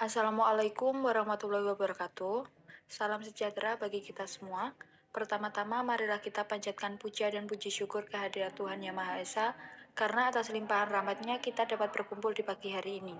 Assalamualaikum warahmatullahi wabarakatuh. Salam sejahtera bagi kita semua. Pertama-tama, marilah kita panjatkan puja dan puji syukur kehadirat Tuhan Yang Maha Esa, karena atas limpahan rahmat-Nya kita dapat berkumpul di pagi hari ini.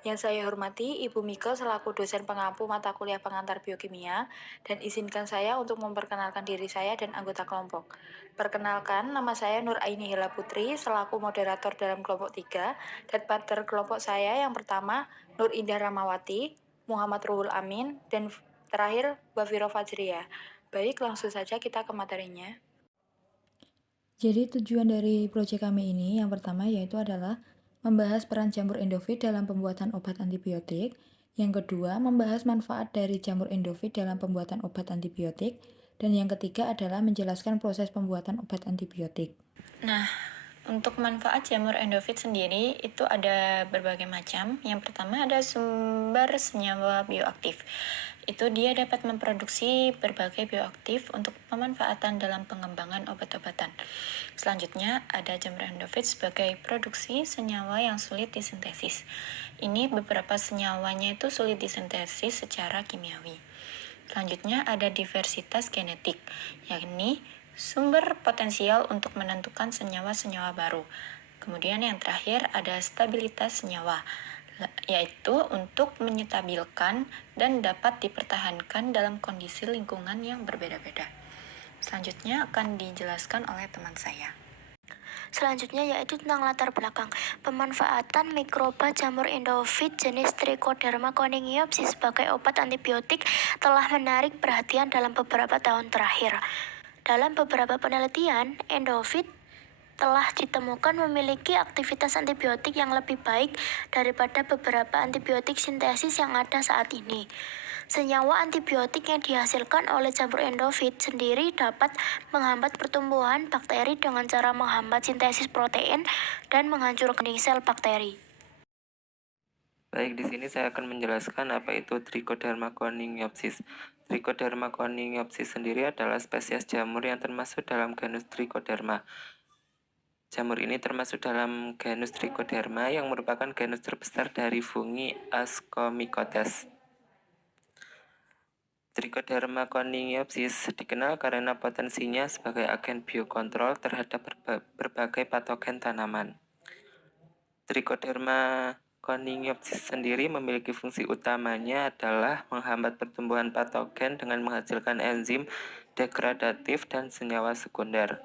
Yang saya hormati Ibu Mika selaku dosen pengampu mata kuliah pengantar biokimia, dan izinkan saya untuk memperkenalkan diri saya dan anggota kelompok. Perkenalkan, nama saya Nur Aini Hila Putri selaku moderator dalam kelompok 3, dan partner kelompok saya yang pertama Nur Indah Ramawati, Muhammad Ruhul Amin, dan terakhir Bafiro Fajriya. Baik, langsung saja kita ke materinya. Jadi tujuan dari proyek kami ini yang pertama yaitu adalah membahas peran jamur endofit dalam pembuatan obat antibiotik. Yang kedua, membahas manfaat dari jamur endofit dalam pembuatan obat antibiotik. Dan yang ketiga adalah menjelaskan proses pembuatan obat antibiotik. Nah, untuk manfaat jamur endofit sendiri itu ada berbagai macam. Yang pertama ada sumber senyawa bioaktif. Itu dia dapat memproduksi berbagai bioaktif untuk pemanfaatan dalam pengembangan obat-obatan. Selanjutnya ada jamur endofit sebagai produksi senyawa yang sulit disintesis. Ini beberapa senyawanya itu sulit disintesis secara kimiawi. Selanjutnya ada diversitas genetik, yakni sumber potensial untuk menentukan senyawa-senyawa baru. Kemudian yang terakhir ada stabilitas senyawa, yaitu untuk menyetabilkan dan dapat dipertahankan dalam kondisi lingkungan yang berbeda-beda. Selanjutnya akan dijelaskan oleh teman saya. Selanjutnya yaitu tentang latar belakang pemanfaatan mikroba jamur endofit jenis Trichoderma conningiopsis sebagai obat antibiotik telah menarik perhatian dalam beberapa tahun terakhir. Dalam beberapa penelitian, endofit telah ditemukan memiliki aktivitas antibiotik yang lebih baik daripada beberapa antibiotik sintesis yang ada saat ini. Senyawa antibiotik yang dihasilkan oleh jamur endofit sendiri dapat menghambat pertumbuhan bakteri dengan cara menghambat sintesis protein dan menghancurkan sel bakteri. Baik, di sini saya akan menjelaskan apa itu Trichoderma conningiopsis. Trichoderma conningiopsis sendiri adalah spesies jamur yang termasuk dalam genus Trichoderma. Jamur ini termasuk dalam genus Trichoderma yang merupakan genus terbesar dari fungi Ascomycotes. Trichoderma conningiopsis dikenal karena potensinya sebagai agen biokontrol terhadap berbagai patogen tanaman. Trichoderma conningiopsis sendiri memiliki fungsi utamanya adalah menghambat pertumbuhan patogen dengan menghasilkan enzim degradatif dan senyawa sekunder.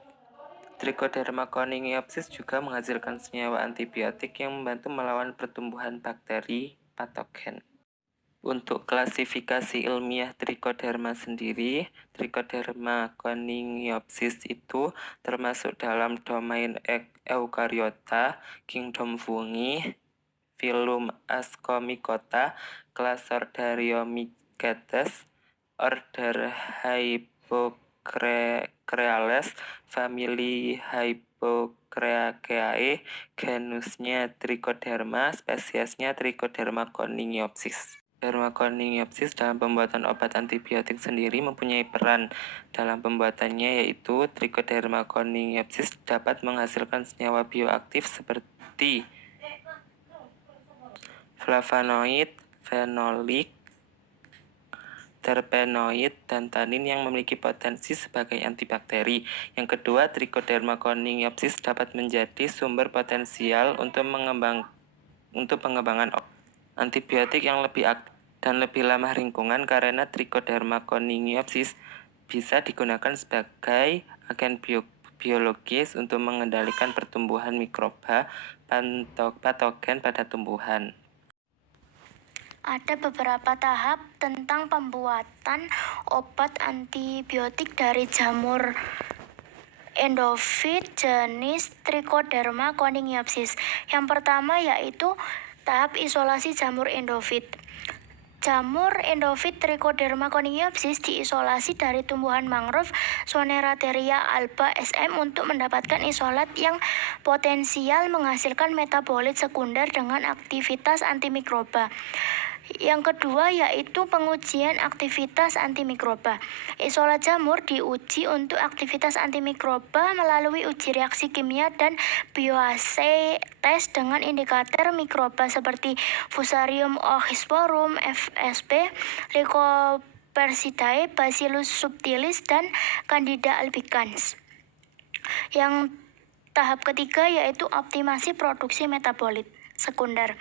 Trichoderma conningiopsis juga menghasilkan senyawa antibiotik yang membantu melawan pertumbuhan bakteri patogen. Untuk klasifikasi ilmiah Trichoderma sendiri, Trichoderma conningiopsis itu termasuk dalam domain Eukaryota, kingdom fungi, filum Ascomycota, kelas Orderiomycetes, order Hypocreales, famili Hypocreaceae, genusnya Trichoderma, spesiesnya Trichoderma conningiopsis. Trichoderma conningiopsis dalam pembuatan obat antibiotik sendiri mempunyai peran dalam pembuatannya, yaitu Trichoderma conningiopsis dapat menghasilkan senyawa bioaktif seperti flavonoid, fenolik, terpenoid, dan tanin yang memiliki potensi sebagai antibakteri. Yang kedua, Trichoderma conningiopsis dapat menjadi sumber potensial untuk pengembangan antibiotik yang lebih dan lebih ramah lingkungan, karena Trichoderma conningiopsis bisa digunakan sebagai agen biologis untuk mengendalikan pertumbuhan mikroba patogen pada tumbuhan. Ada beberapa tahap tentang pembuatan obat antibiotik dari jamur endofit jenis Trichoderma conningiopsis. Yang pertama yaitu tahap isolasi jamur endofit. Jamur endofit Trichoderma conningiopsis diisolasi dari tumbuhan mangrove Sonerateria alba sm untuk mendapatkan isolat yang potensial menghasilkan metabolit sekunder dengan aktivitas antimikroba. Yang kedua yaitu pengujian aktivitas antimikroba. Isolat jamur diuji untuk aktivitas antimikroba melalui uji reaksi kimia dan bioassay tes dengan indikator mikroba seperti Fusarium oxysporum, FSP, Lycoperdridae, Bacillus subtilis, dan Candida albicans. Yang tahap ketiga yaitu optimasi produksi metabolit sekunder.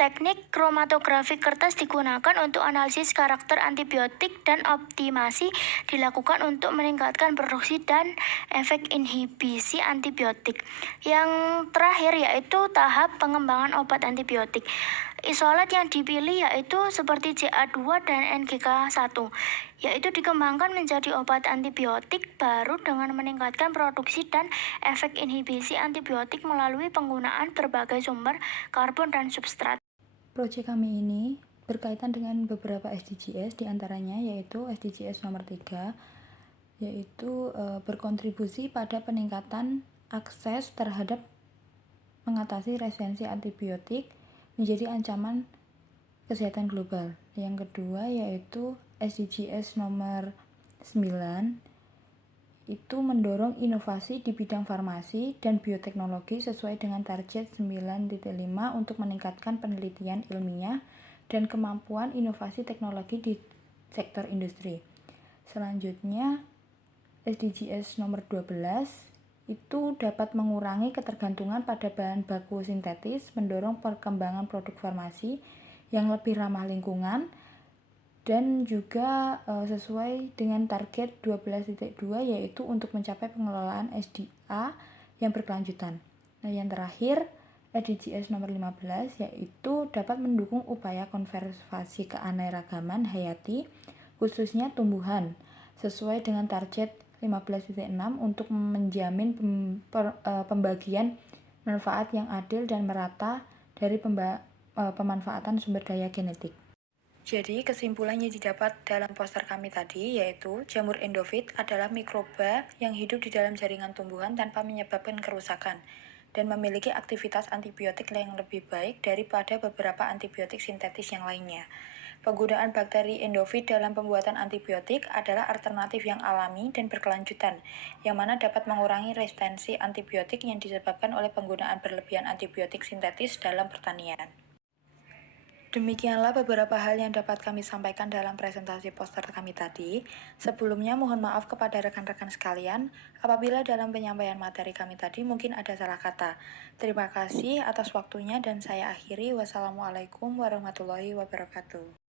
Teknik kromatografi kertas digunakan untuk analisis karakter antibiotik dan optimasi dilakukan untuk meningkatkan produksi dan efek inhibisi antibiotik. Yang terakhir yaitu tahap pengembangan obat antibiotik. Isolat yang dipilih yaitu seperti CA2 dan NGK1, yaitu dikembangkan menjadi obat antibiotik baru dengan meningkatkan produksi dan efek inhibisi antibiotik melalui penggunaan berbagai sumber karbon dan substrat. Proyek kami ini berkaitan dengan beberapa SDGs, diantaranya yaitu SDGs nomor 3, yaitu berkontribusi pada peningkatan akses terhadap mengatasi resistensi antibiotik menjadi ancaman kesehatan global. Yang kedua yaitu SDGs nomor 9, itu mendorong inovasi di bidang farmasi dan bioteknologi sesuai dengan target 9.5 untuk meningkatkan penelitian ilmiah dan kemampuan inovasi teknologi di sektor industri. Selanjutnya, SDGs nomor 12 itu dapat mengurangi ketergantungan pada bahan baku sintetis, mendorong perkembangan produk farmasi yang lebih ramah lingkungan, dan juga sesuai dengan target 12.2 yaitu untuk mencapai pengelolaan SDA yang berkelanjutan. Nah, yang terakhir SDGs nomor 15 yaitu dapat mendukung upaya konservasi keanekaragaman hayati khususnya tumbuhan sesuai dengan target 15.6 untuk menjamin pembagian manfaat yang adil dan merata dari pemanfaatan sumber daya genetik. Jadi, kesimpulan yang didapat dalam poster kami tadi yaitu jamur endofit adalah mikroba yang hidup di dalam jaringan tumbuhan tanpa menyebabkan kerusakan dan memiliki aktivitas antibiotik yang lebih baik daripada beberapa antibiotik sintetis yang lainnya. Penggunaan bakteri endofit dalam pembuatan antibiotik adalah alternatif yang alami dan berkelanjutan, yang mana dapat mengurangi resistensi antibiotik yang disebabkan oleh penggunaan berlebihan antibiotik sintetis dalam pertanian. Demikianlah beberapa hal yang dapat kami sampaikan dalam presentasi poster kami tadi. Sebelumnya mohon maaf kepada rekan-rekan sekalian apabila dalam penyampaian materi kami tadi mungkin ada salah kata. Terima kasih atas waktunya dan saya akhiri. Wassalamualaikum warahmatullahi wabarakatuh.